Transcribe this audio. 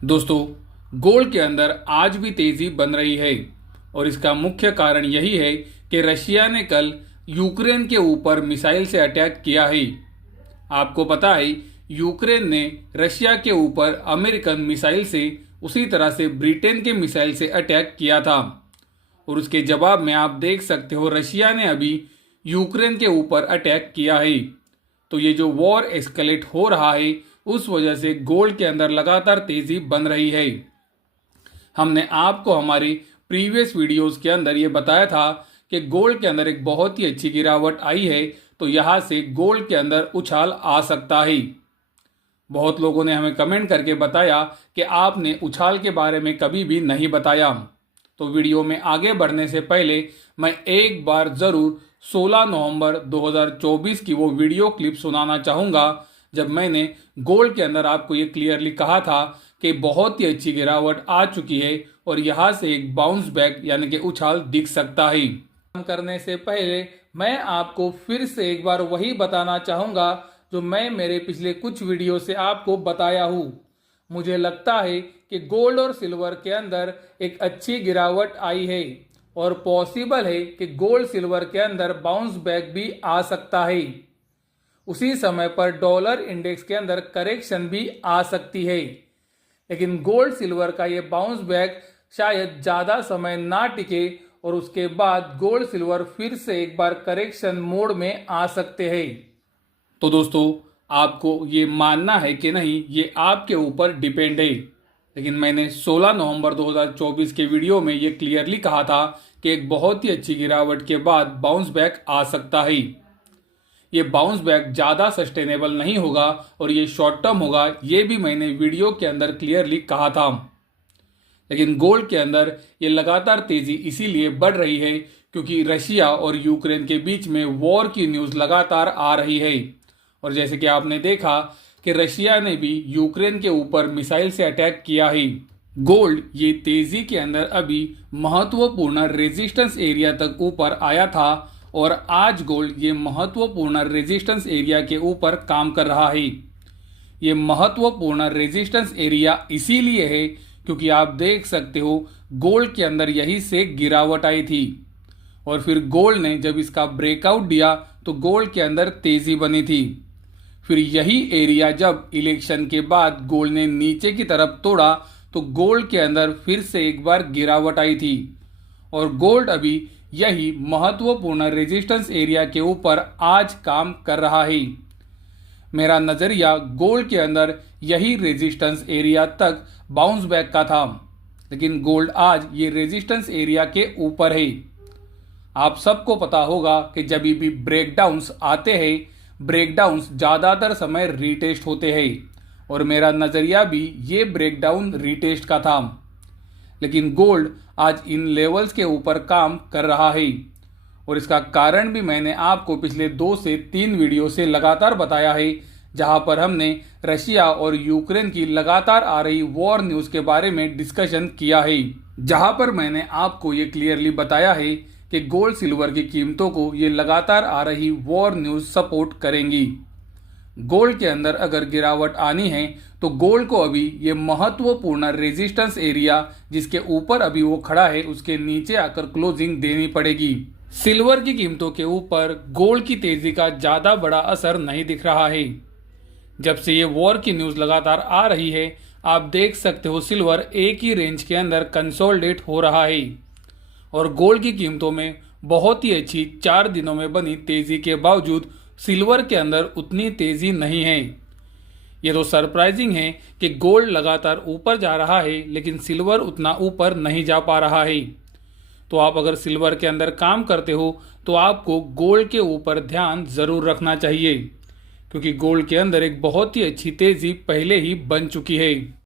दोस्तों, गोल्ड के अंदर आज भी तेजी बन रही है और इसका मुख्य कारण यही है कि रशिया ने कल यूक्रेन के ऊपर मिसाइल से अटैक किया है। आपको पता है, यूक्रेन ने रशिया के ऊपर अमेरिकन मिसाइल से उसी तरह से ब्रिटेन के मिसाइल से अटैक किया था और उसके जवाब में आप देख सकते हो रशिया ने अभी यूक्रेन के ऊपर अटैक किया है। तो ये जो वॉर एस्केलेट हो रहा है उस वजह से गोल्ड के अंदर लगातार तेजी बन रही है। हमने आपको हमारी प्रीवियस वीडियोस के अंदर ये बताया था कि गोल्ड के अंदर एक बहुत ही अच्छी गिरावट आई है, तो यहाँ से गोल्ड के अंदर उछाल आ सकता है। बहुत लोगों ने हमें कमेंट करके बताया कि आपने उछाल के बारे में कभी भी नहीं बताया। तो वीडियो में आगे बढ़ने से पहले मैं एक बार ज़रूर 16 नवंबर 2024 की वो वीडियो क्लिप सुनाना चाहूँगा, जब मैंने गोल्ड के अंदर आपको ये क्लियरली कहा था कि बहुत ही अच्छी गिरावट आ चुकी है और यहाँ से एक बाउंस बैक यानी कि उछाल दिख सकता है। करने से पहले मैं आपको फिर से एक बार वही बताना चाहूँगा जो मैं मेरे पिछले कुछ वीडियो से आपको बताया हूँ। मुझे लगता है कि गोल्ड और सिल्वर के अंदर एक अच्छी गिरावट आई है और पॉसिबल है कि गोल्ड सिल्वर के अंदर बाउंस बैक भी आ सकता है। उसी समय पर डॉलर इंडेक्स के अंदर करेक्शन भी आ सकती है, लेकिन गोल्ड सिल्वर का ये बाउंस बैक शायद ज़्यादा समय ना टिके और उसके बाद गोल्ड सिल्वर फिर से एक बार करेक्शन मोड में आ सकते हैं। तो दोस्तों, आपको ये मानना है कि नहीं ये आपके ऊपर डिपेंड है, लेकिन मैंने 16 नवंबर 2024 के वीडियो में ये क्लियरली कहा था कि एक बहुत ही अच्छी गिरावट के बाद बाउंस बैक आ सकता है। ये बाउंस बैक ज़्यादा सस्टेनेबल नहीं होगा और ये शॉर्ट टर्म होगा, ये भी मैंने वीडियो के अंदर क्लियरली कहा था। लेकिन गोल्ड के अंदर ये लगातार तेजी इसीलिए बढ़ रही है क्योंकि रशिया और यूक्रेन के बीच में वॉर की न्यूज़ लगातार आ रही है और जैसे कि आपने देखा कि रशिया ने भी यूक्रेन के ऊपर मिसाइल से अटैक किया है। गोल्ड ये तेजी के अंदर अभी महत्वपूर्ण रेजिस्टेंस एरिया तक ऊपर आया था और आज गोल्ड ये महत्वपूर्ण रेजिस्टेंस एरिया के ऊपर काम कर रहा है। ये महत्वपूर्ण रेजिस्टेंस एरिया इसीलिए है क्योंकि आप देख सकते हो गोल्ड के अंदर यही से गिरावट आई थी और फिर गोल्ड ने जब इसका ब्रेकआउट दिया तो गोल्ड के अंदर तेजी बनी थी। फिर यही एरिया जब इलेक्शन के बाद गोल्ड ने नीचे की तरफ तोड़ा तो गोल्ड के अंदर फिर से एक बार गिरावट आई थी और गोल्ड अभी यही महत्वपूर्ण रेजिस्टेंस एरिया के ऊपर आज काम कर रहा है। मेरा नज़रिया गोल्ड के अंदर यही रेजिस्टेंस एरिया तक बाउंस बैक का था, लेकिन गोल्ड आज ये रेजिस्टेंस एरिया के ऊपर है। आप सबको पता होगा कि जब भी ब्रेकडाउन्स आते हैं, ब्रेकडाउन्स ज़्यादातर समय रीटेस्ट होते हैं और मेरा नज़रिया भी ये ब्रेकडाउन रीटेस्ट का था, लेकिन गोल्ड आज इन लेवल्स के ऊपर काम कर रहा है और इसका कारण भी मैंने आपको पिछले 2 से 3 वीडियो से लगातार बताया है, जहां पर हमने रशिया और यूक्रेन की लगातार आ रही वॉर न्यूज़ के बारे में डिस्कशन किया है, जहां पर मैंने आपको ये क्लियरली बताया है कि गोल्ड सिल्वर की कीमतों को ये लगातार आ रही वॉर न्यूज़ सपोर्ट करेंगी। गोल्ड के अंदर अगर गिरावट आनी है तो गोल्ड को अभी ये महत्वपूर्ण रेजिस्टेंस एरिया जिसके ऊपर अभी वो खड़ा है उसके नीचे आकर क्लोजिंग देनी पड़ेगी। सिल्वर की कीमतों के ऊपर गोल्ड की तेजी का ज़्यादा बड़ा असर नहीं दिख रहा है। जब से ये वॉर की न्यूज़ लगातार आ रही है, आप देख सकते हो सिल्वर एक ही रेंज के अंदर कंसोलिडेट हो रहा है और गोल्ड की कीमतों में बहुत ही अच्छी 4 दिनों में बनी तेजी के बावजूद सिल्वर के अंदर उतनी तेजी नहीं है। ये तो सरप्राइजिंग है कि गोल्ड लगातार ऊपर जा रहा है लेकिन सिल्वर उतना ऊपर नहीं जा पा रहा है। तो आप अगर सिल्वर के अंदर काम करते हो तो आपको गोल्ड के ऊपर ध्यान ज़रूर रखना चाहिए क्योंकि गोल्ड के अंदर एक बहुत ही अच्छी तेजी पहले ही बन चुकी है।